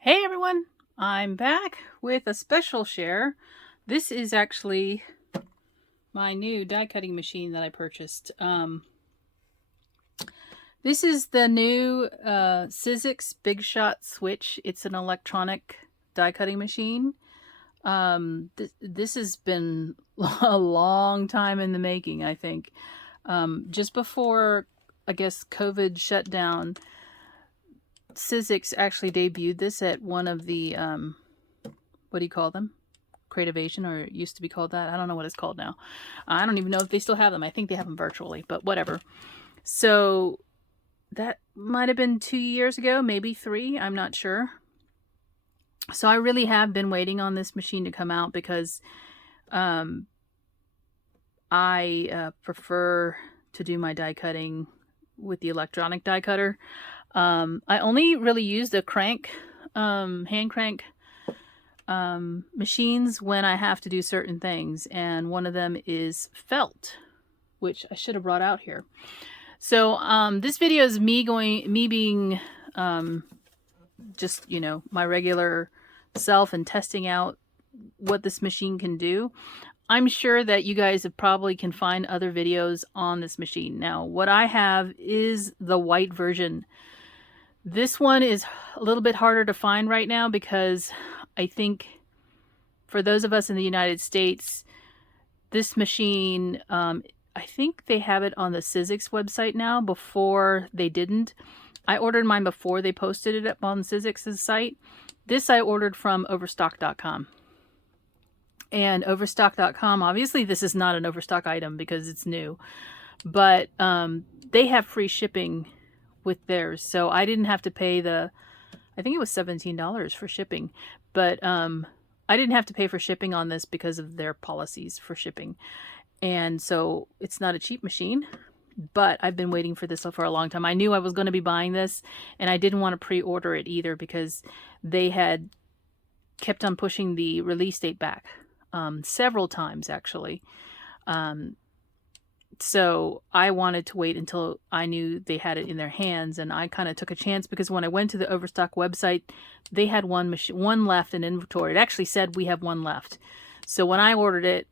Hey everyone, I'm back with a special share. This is actually my new die cutting machine that I purchased. This is the new Sizzix Big Shot Switch. It's an electronic die cutting machine. This has been a long time in the making, I think. Just before, I guess, COVID shut down, Sizzix actually debuted this at one of the, what do you call them? Creativation, or it used to be called that. I don't know what it's called now. I don't even know if they still have them. I think they have them virtually, but whatever. So that might have been 2 years ago, maybe 3. I'm not sure. So I really have been waiting on this machine to come out because I prefer to do my die cutting with the electronic die cutter. I only really use the crank, hand crank machines when I have to do certain things, and one of them is felt, which I should have brought out here. So this video is me being just, my regular self and testing out what this machine can do. I'm sure that you guys probably can find other videos on this machine. Now, what I have is the white version. This one is a little bit harder to find right now because I think for those of us in the United States, this machine, I think they have it on the Sizzix website now. Before they didn't. I ordered mine before they posted it up on Sizzix's site. This I ordered from Overstock.com. And Overstock.com, obviously this is not an Overstock item because it's new, but they have free shipping with theirs. So I didn't have to pay I think it was $17 for shipping, but I didn't have to pay for shipping on this because of their policies for shipping. And so it's not a cheap machine, but I've been waiting for this for a long time. I knew I was going to be buying this, and I didn't want to pre-order it either because they had kept on pushing the release date back several times, actually. So I wanted to wait until I knew they had it in their hands, and I kind of took a chance because when I went to the Overstock website, they had one left in inventory. It actually said we have one left. So when I ordered it,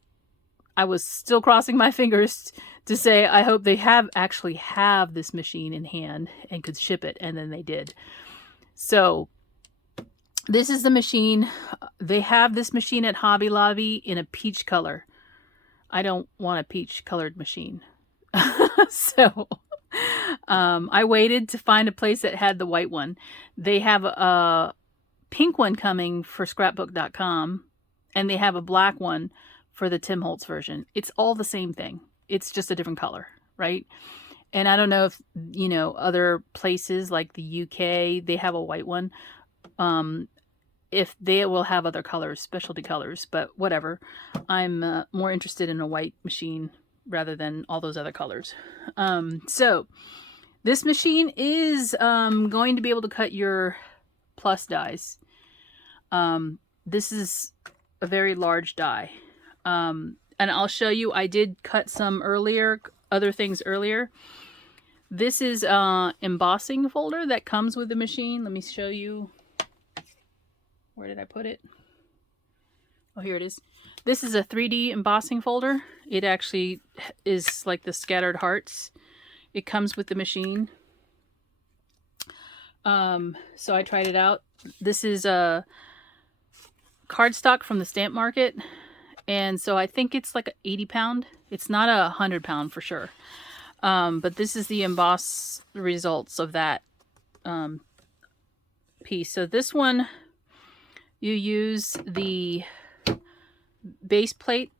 I was still crossing my fingers to say I hope they actually have this machine in hand and could ship it, and then they did. So this is the machine. They have this machine at Hobby Lobby in a peach color. I don't want a peach colored machine. So I waited to find a place that had the white one. They have a pink one coming for scrapbook.com, and they have a black one for the Tim Holtz version. It's all the same thing. It's just a different color, right? And I don't know if, other places like the UK, they have a white one. If they will have other colors, specialty colors, but whatever. I'm more interested in a white machine rather than all those other colors. So this machine is going to be able to cut your plus dies. This is a very large die. And I'll show you, I did cut some other things earlier. This is an embossing folder that comes with the machine. Let me show you. Where did I put it? Oh, here it is. This is a 3D embossing folder. It actually is like the scattered hearts. It comes with the machine. So I tried it out. This is a cardstock from the stamp market. And so I think it's like an 80 pound. It's not 100 pound for sure. But this is the emboss results of that piece. So this one, you use the base plate,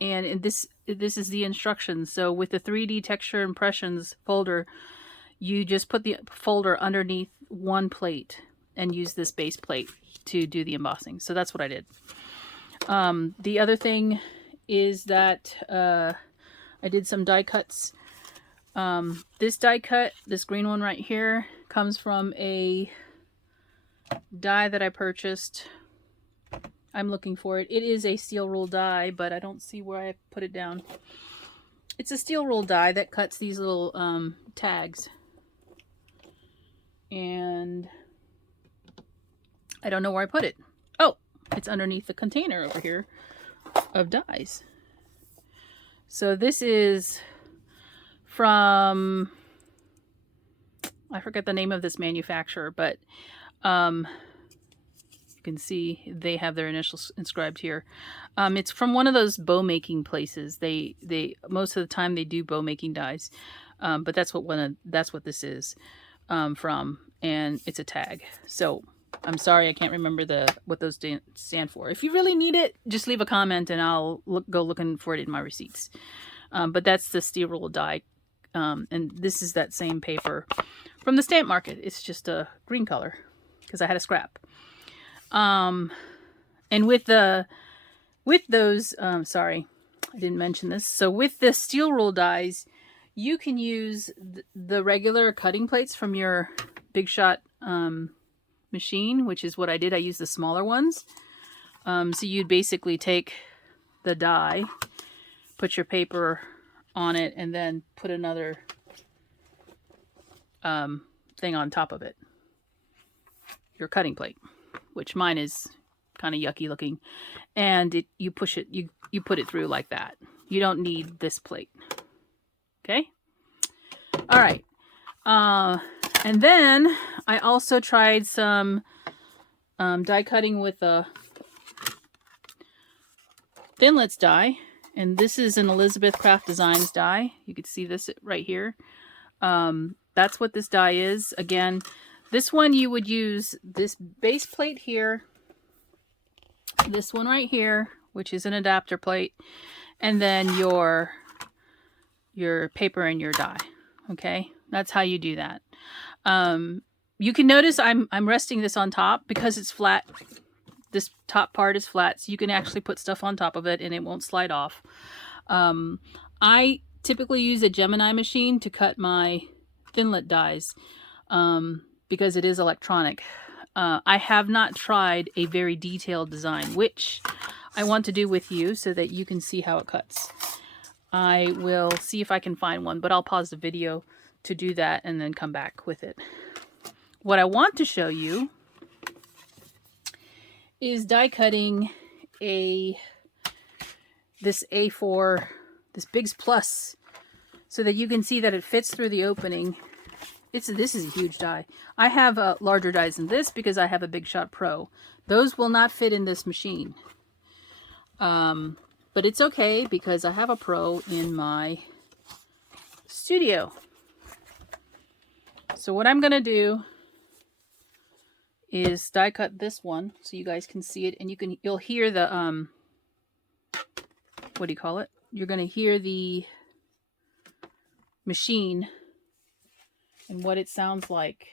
and this is the instructions. So with the 3D texture impressions folder, you just put the folder underneath one plate and use this base plate to do the embossing. So that's what I did. The other thing is that I did some die cuts. This die cut, this green one right here, comes from a die that I purchased. I'm looking for it. It is a steel rule die, but I don't see where I put it down. It's a steel rule die that cuts these little tags. And I don't know where I put it. Oh, it's underneath the container over here of dies. So this is from, I forget the name of this manufacturer, but you can see they have their initials inscribed here. It's from one of those bow making places. They most of the time they do bow making dies, but that's what this is from, and it's a tag. So I'm sorry I can't remember what those stand for. If you really need it, just leave a comment and I'll go looking for it in my receipts. But that's the steel rule die, and this is that same paper from the stamp market. It's just a green color because I had a scrap. And with those, sorry, I didn't mention this. So with the steel rule dies, you can use the regular cutting plates from your Big Shot machine, which is what I did. I used the smaller ones. So you'd basically take the die, put your paper on it, and then put another thing on top of it. Your cutting plate, which mine is kind of yucky looking, and you push it, you put it through like that. You don't need this plate. Okay. All right. And then I also tried some die cutting with a Thinlits die, and this is an Elizabeth Craft Designs die. You can see this right here. That's what this die is. Again, this one you would use this base plate here, this one right here, which is an adapter plate, and then your paper and your die. Okay, that's how you do that. You can notice I'm resting this on top because it's flat. This top part is flat, so you can actually put stuff on top of it and it won't slide off. I typically use a Gemini machine to cut my Thinlit dies because it is electronic. I have not tried a very detailed design, which I want to do with you so that you can see how it cuts. I will see if I can find one, but I'll pause the video to do that and then come back with it. What I want to show you is die cutting this A4, this Biggs Plus, so that you can see that it fits through the opening. This is a huge die. I have larger dies than this because I have a Big Shot Pro. Those will not fit in this machine. But it's okay because I have a Pro in my studio. So what I'm going to do is die cut this one so you guys can see it, and you'll hear the what do you call it? You're going to hear the machine and what it sounds like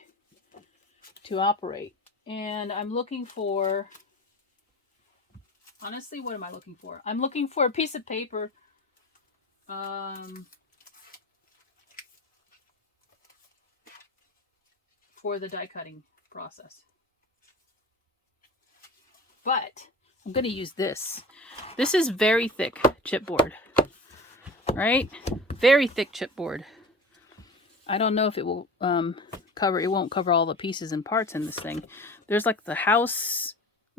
to operate. And I'm looking for, honestly, what am I looking for? I'm looking for a piece of paper for the die cutting process. But I'm going to use this. This is very thick chipboard, right? Very thick chipboard. I don't know if it will it won't cover all the pieces and parts in this thing. There's like the house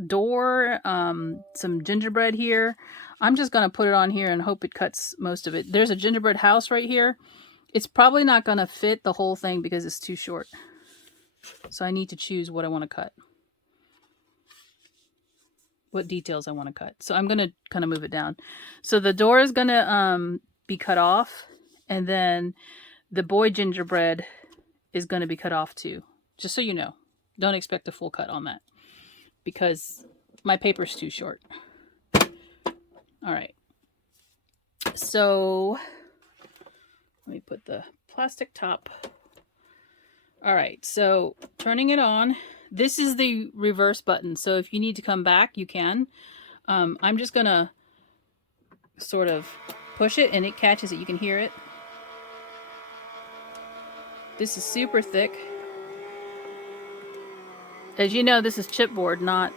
door, some gingerbread here. I'm just going to put it on here and hope it cuts most of it. There's a gingerbread house right here. It's probably not going to fit the whole thing because it's too short. So I need to choose what I want to cut. What details I want to cut. So I'm going to kind of move it down. So the door is going to be cut off, and then the boy gingerbread is going to be cut off too. Just so you know. Don't expect a full cut on that because my paper's too short. All right. So let me put the plastic top. All right. So turning it on. This is the reverse button. So if you need to come back, you can. I'm just going to sort of push it and it catches it. You can hear it. This is super thick. As you know, this is chipboard, not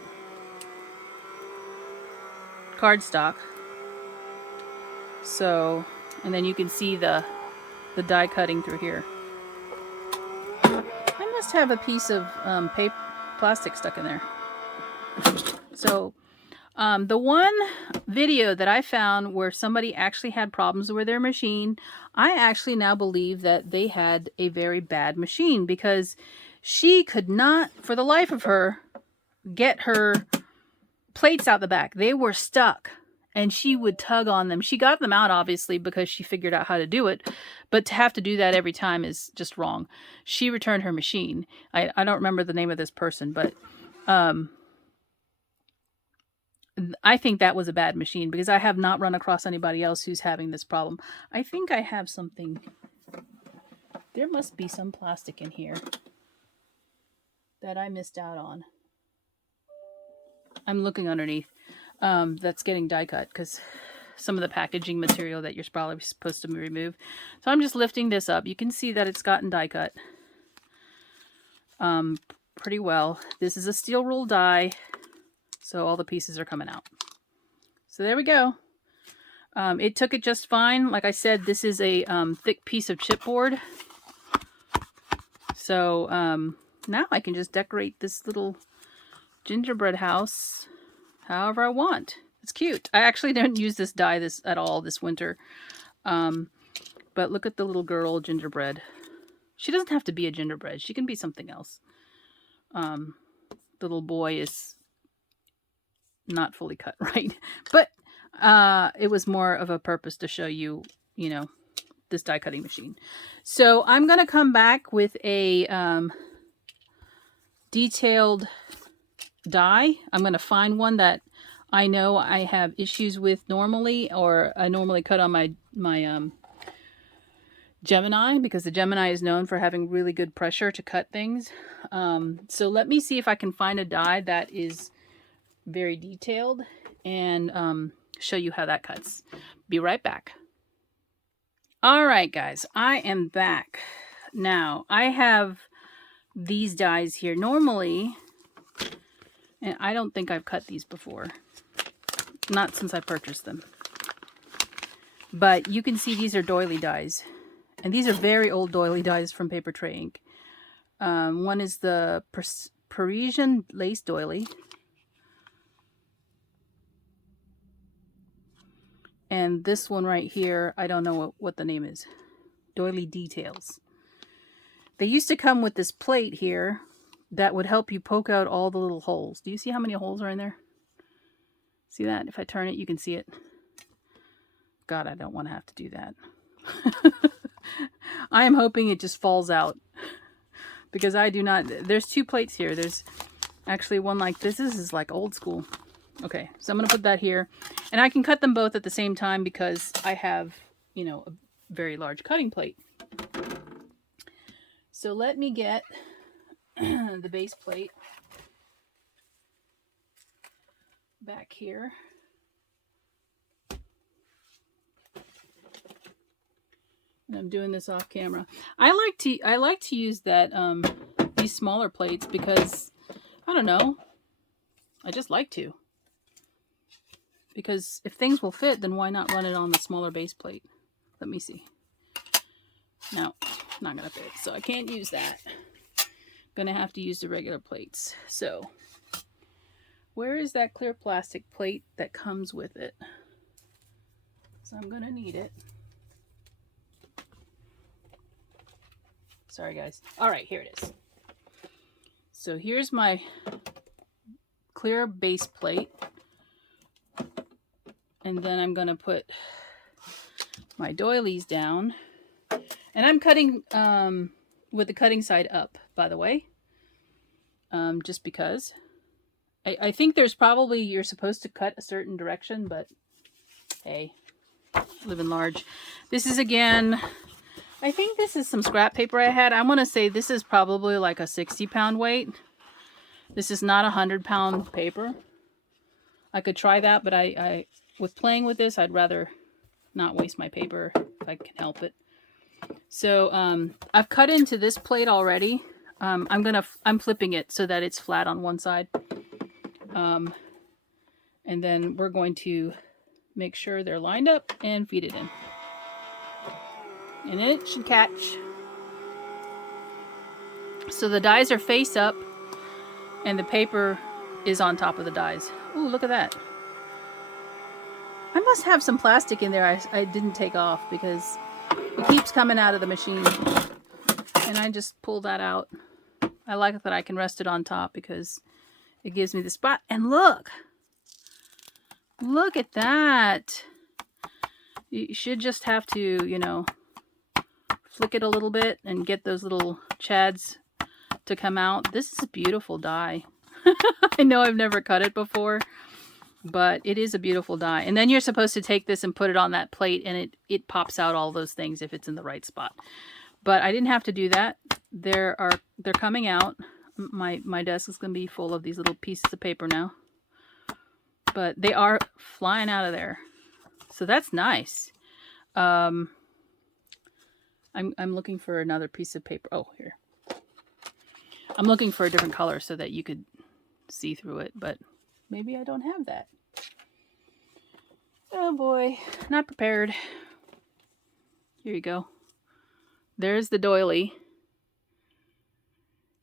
cardstock. So, and then you can see the die cutting through here. I must have a piece of plastic stuck in there. So the one video that I found where somebody actually had problems with their machine, I actually now believe that they had a very bad machine, because she could not, for the life of her, get her plates out the back. They were stuck, and she would tug on them. She got them out, obviously, because she figured out how to do it, but to have to do that every time is just wrong. She returned her machine. I don't remember the name of this person, but I think that was a bad machine, because I have not run across anybody else who's having this problem. I think I have something. There must be some plastic in here that I missed out on. I'm looking underneath. That's getting die cut, because some of the packaging material that you're probably supposed to remove. So I'm just lifting this up. You can see that it's gotten die cut pretty well. This is a steel rule die, so all the pieces are coming out. So there we go. It took it just fine. Like I said, this is a thick piece of chipboard. So now I can just decorate this little gingerbread house however I want. It's cute. I actually didn't use this die at all this winter. But look at the little girl gingerbread. She doesn't have to be a gingerbread. She can be something else. The little boy is not fully cut right. But it was more of a purpose to show you, you know, this die cutting machine. So I'm going to come back with a detailed die. I'm going to find one that I know I have issues with normally, or I normally cut on my Gemini, because the Gemini is known for having really good pressure to cut things. So let me see if I can find a die that is very detailed and show you how that cuts. Be right back. All right, guys, I am back. Now, I have these dies here. Normally, and I don't think I've cut these before. Not since I purchased them. But you can see these are doily dies. And these are very old doily dies from Paper Tray Ink. One is the Parisian lace doily. And this one right here, I don't know what the name is. Doily Details. They used to come with this plate here that would help you poke out all the little holes. Do you see how many holes are in there? See that? If I turn it, you can see it. God, I don't want to have to do that. I am hoping it just falls out, because I do not. There's two plates here. There's actually one like this. This is like old school. Okay, so I'm going to put that here. And I can cut them both at the same time, because I have, you know, a very large cutting plate. So let me get the base plate back here. And I'm doing this off camera. I like to use that these smaller plates, because I don't know, I just like to. Because if things will fit, then why not run it on the smaller base plate? Let me see. No, not gonna fit, so I can't use that. Gonna have to use the regular plates. So where is that clear plastic plate that comes with it? So I'm gonna need it. Sorry, guys. All right, here it is. So here's my clear base plate. And then I'm going to put my doilies down. And I'm cutting with the cutting side up, by the way. Just because. I think there's probably, you're supposed to cut a certain direction, but hey, living large. This is, again, I think this is some scrap paper I had. I want to say this is probably like a 60-pound weight. This is not a 100-pound paper. I could try that, but I with playing with this, I'd rather not waste my paper if I can help it. So I've cut into this plate already. I'm flipping it so that it's flat on one side. And then we're going to make sure they're lined up and feed it in. And it should catch. So the dies are face up, and the paper is on top of the dies. Ooh, look at that. I must have some plastic in there I didn't take off because it keeps coming out of the machine. And I just pulled that out. I like that I can rest it on top because it gives me the spot. And look! Look at that! You should just have to, you know, flick it a little bit and get those little chads to come out. This is a beautiful die. I know I've never cut it before, but it is a beautiful die. And then you're supposed to take this and put it on that plate, and it pops out all those things if it's in the right spot. But I didn't have to do that. They're coming out. My desk is going to be full of these little pieces of paper now. But they are flying out of there. So that's nice. I'm looking for another piece of paper. Oh, here. I'm looking for a different color so that you could see through it, but maybe I don't have that. Oh boy, not prepared. Here you go. There's the doily.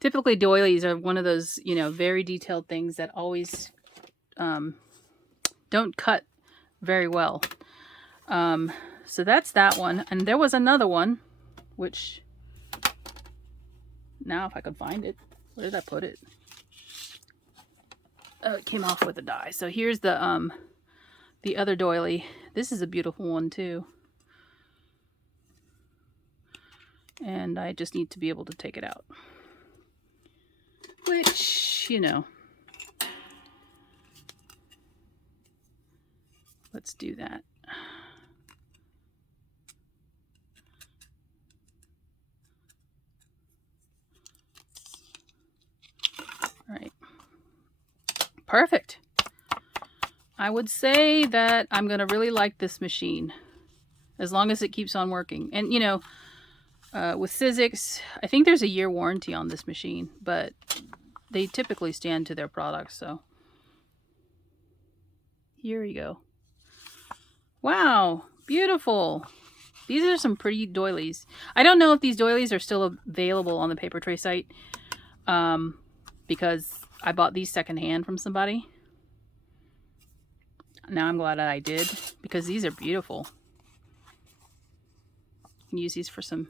Typically doilies are one of those, you know, very detailed things that always don't cut very well. So that's that one. And there was another one, which now if I could find it, where did I put it? Oh, it came off with a die. So here's the other doily. This is a beautiful one too. And I just need to be able to take it out. Which, you know. Let's do that. All right. Perfect. I would say that I'm going to really like this machine as long as it keeps on working. And, you know, with Sizzix, I think there's a year warranty on this machine, but they typically stand to their products. So here you go. Wow, beautiful. These are some pretty doilies. I don't know if these doilies are still available on the Paper Tray site because I bought these secondhand from somebody. Now I'm glad that I did because these are beautiful. You can use these for some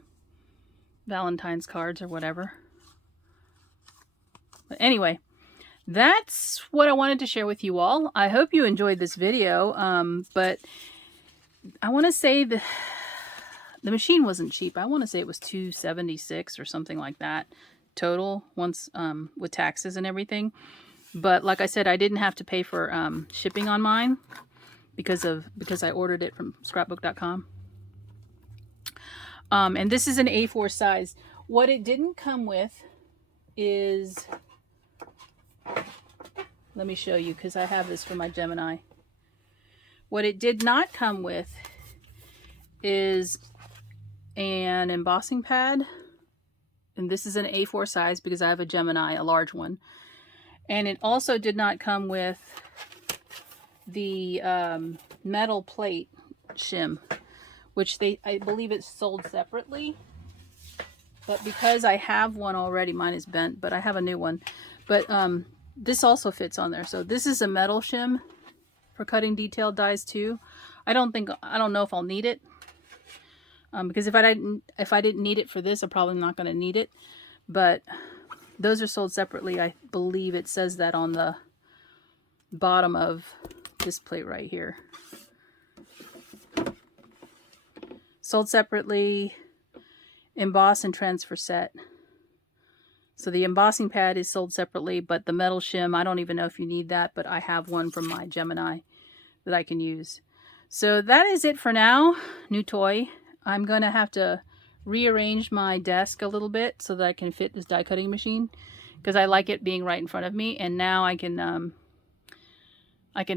Valentine's cards or whatever. But anyway, that's what I wanted to share with you all. I hope you enjoyed this video, but I want to say the machine wasn't cheap. I want to say it was $276 or something like that total once with taxes and everything. But like I said, I didn't have to pay for shipping on mine because I ordered it from scrapbook.com. And this is an A4 size. What it didn't come with is, let me show you because I have this for my Gemini. What it did not come with is an embossing pad. And this is an A4 size because I have a Gemini, a large one. And it also did not come with the metal plate shim, which I believe it's sold separately. But because I have one already, mine is bent, but I have a new one. But this also fits on there. So this is a metal shim for cutting detailed dies too. I don't know if I'll need it. Because if I didn't need it for this, I'm probably not going to need it. But those are sold separately. I believe it says that on the bottom of this plate right here. Sold separately, emboss and transfer set. So the embossing pad is sold separately, but the metal shim, I don't even know if you need that, but I have one from my Gemini that I can use. So that is it for now. New toy. I'm going to have to rearrange my desk a little bit so that I can fit this die cutting machine because I like it being right in front of me. And now I can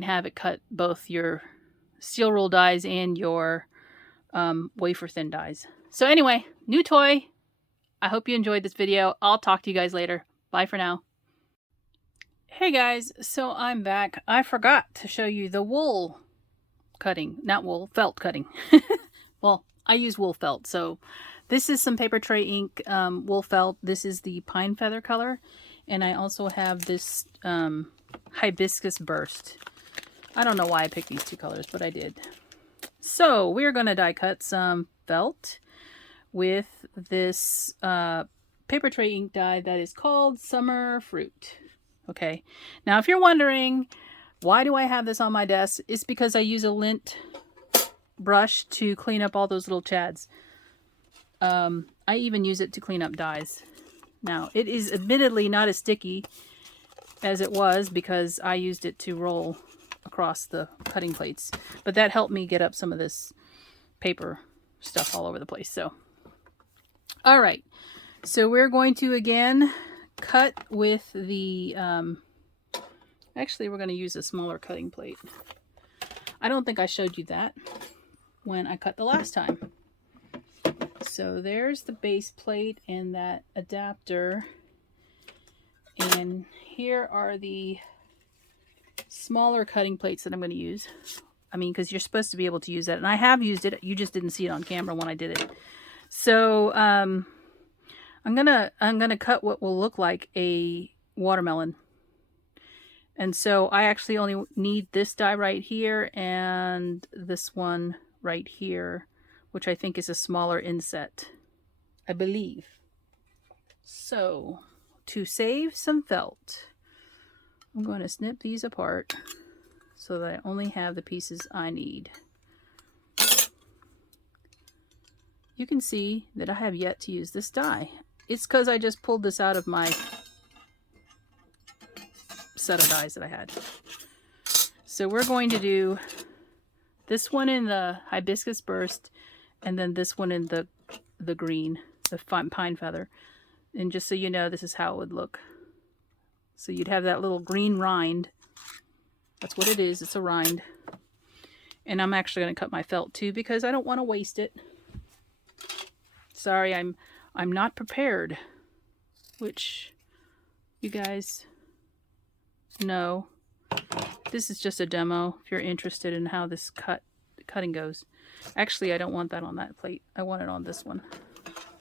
have it cut both your steel roll dies and your wafer thin dies. So anyway, new toy. I hope you enjoyed this video. I'll talk to you guys later. Bye for now. Hey guys, so I'm back. I forgot to show you the wool cutting, not wool, felt cutting. Well, I use wool felt. So this is some Paper Tray ink wool felt. This is the pine feather color. And I also have this Hibiscus Burst. I don't know why I picked these two colors, but I did. So we're going to die cut some felt with this paper tray ink die that is called Summer Fruit. Okay, now if you're wondering, why do I have this on my desk? It's because I use a lint brush to clean up all those little chads. I even use it to clean up dies. Now, it is admittedly not as sticky as it was because I used it to roll across the cutting plates. But that helped me get up some of this paper stuff all over the place. So, all right. So we're going to, again, cut with the... actually, we're going to use a smaller cutting plate. I don't think I showed you that when I cut the last time. So there's the base plate and that adapter. And here are the smaller cutting plates that I'm going to use. I mean, because you're supposed to be able to use that. And I have used it. You just didn't see it on camera when I did it. So I'm gonna cut what will look like a watermelon. And so I actually only need this die right here and this one right here, which I think is a smaller inset, I believe. So to save some felt, I'm going to snip these apart so that I only have the pieces I need. You can see that I have yet to use this die. It's because I just pulled this out of my set of dies that I had. So we're going to do this one in the Hibiscus Burst and then this one in the green, the pine feather. And just so you know, this is how it would look. So you'd have that little green rind. That's what it is. It's a rind. And I'm actually going to cut my felt too because I don't want to waste it. Sorry, I'm not prepared. Which you guys know. This is just a demo if you're interested in how this cutting goes. Actually, I don't want that on that plate. I want it on this one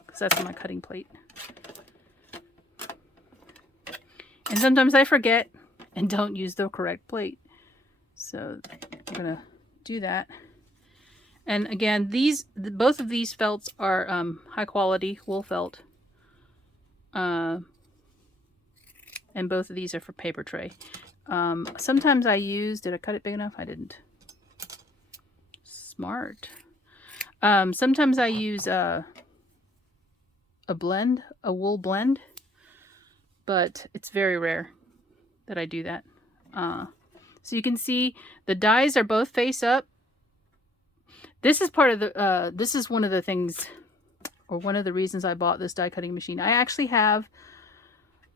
because that's my cutting plate. And sometimes I forget and don't use the correct plate. So I'm going to do that. And again, both of these felts are high quality wool felt. And both of these are for paper tray. Sometimes did I cut it big enough? I didn't. Smart. Sometimes I use a wool blend, but it's very rare that I do that. So you can see the dies are both face up. This is part of the, this is one of the things, or one of the reasons I bought this die cutting machine. I actually have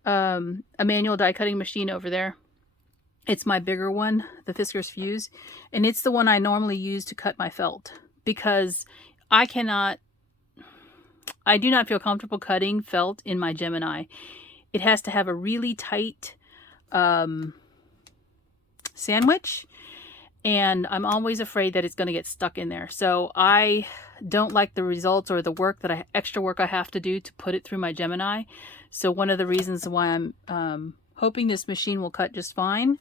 a manual die cutting machine over there. It's my bigger one, the Fiskars Fuse, and it's the one I normally use to cut my felt because I do not feel comfortable cutting felt in my Gemini. It has to have a really tight sandwich, and I'm always afraid that it's going to get stuck in there. So I don't like the results or the extra work I have to do to put it through my Gemini. So one of the reasons why I'm hoping this machine will cut just fine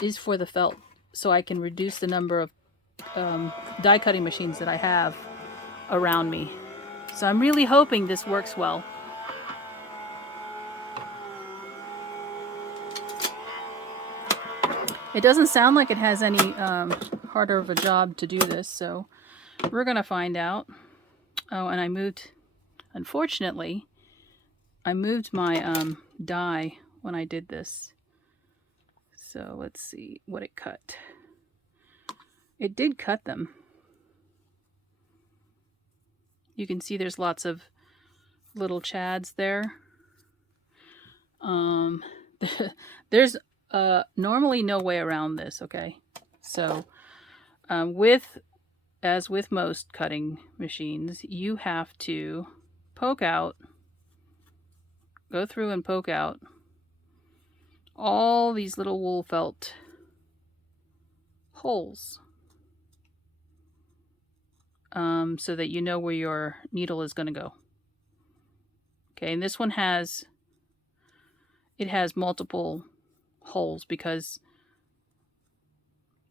is for the felt, so I can reduce the number of die cutting machines that I have around me. So I'm really hoping this works well. It doesn't sound like it has any harder of a job to do this, so we're gonna find out. Oh, and unfortunately, I moved my die when I did this. So let's see what it cut. It did cut them. You can see there's lots of little chads there. There's normally no way around this, okay? So as with most cutting machines, you have to go through and poke out all these little wool felt holes so that you know where your needle is going to go. Okay, and this one has multiple holes because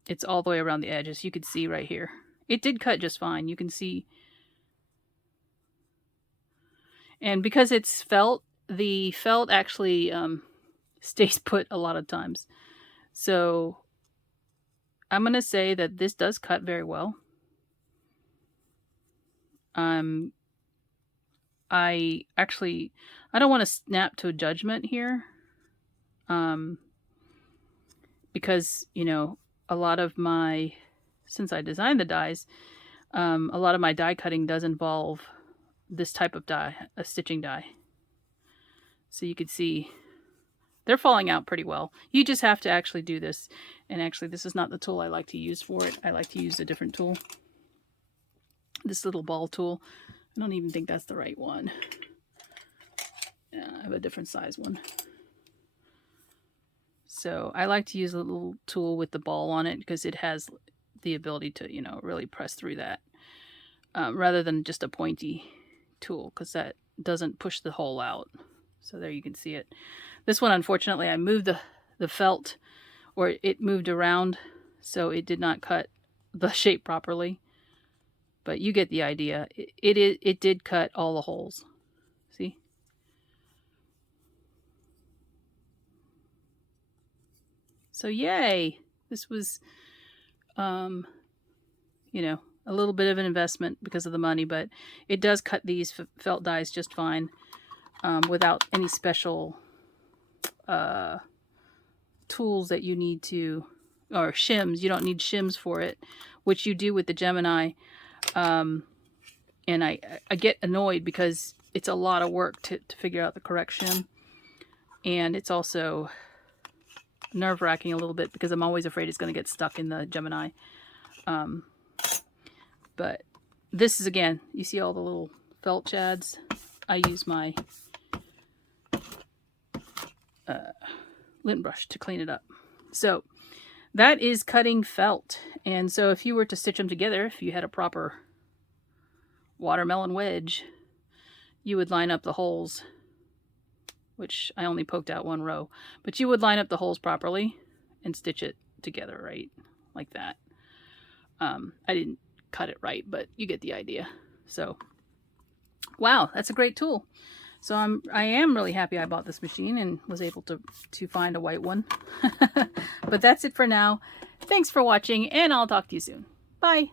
it's all the way around the edges. You can see right here. It did cut just fine. You can see. And because it's felt, the felt actually stays put a lot of times. So I'm going to say that this does cut very well. I don't want to snap to a judgment here. Because, you know, a lot of my, since I designed the dies, a lot of my die cutting does involve this type of die, a stitching die. So you can see they're falling out pretty well. You just have to actually do this. And actually, this is not the tool I like to use for it. I like to use a different tool. This little ball tool. I don't even think that's the right one. I have a different size one. So I like to use a little tool with the ball on it because it has the ability to, you know, really press through that. Rather than just a pointy tool, because that doesn't push the hole out. So there you can see it. This one, unfortunately, I moved the felt, or it moved around, so it did not cut the shape properly. But you get the idea. It did cut all the holes. See? So yay! This was, you know, a little bit of an investment because of the money, but it does cut these felt dies just fine without any special tools that you need to, or shims. You don't need shims for it, which you do with the Gemini. And I get annoyed because it's a lot of work to figure out the correct shim. And it's also nerve-wracking a little bit because I'm always afraid it's going to get stuck in the Gemini. But this is, again, you see all the little felt chads? I use my lint brush to clean it up. So that is cutting felt. And so if you were to stitch them together, if you had a proper watermelon wedge, you would line up the holes, which I only poked out one row, but you would line up the holes properly and stitch it together, right? Like that. I didn't cut it right, but you get the idea. So, wow, that's a great tool. So I am really happy I bought this machine and was able to find a white one. But that's it for now. Thanks for watching, and I'll talk to you soon. Bye.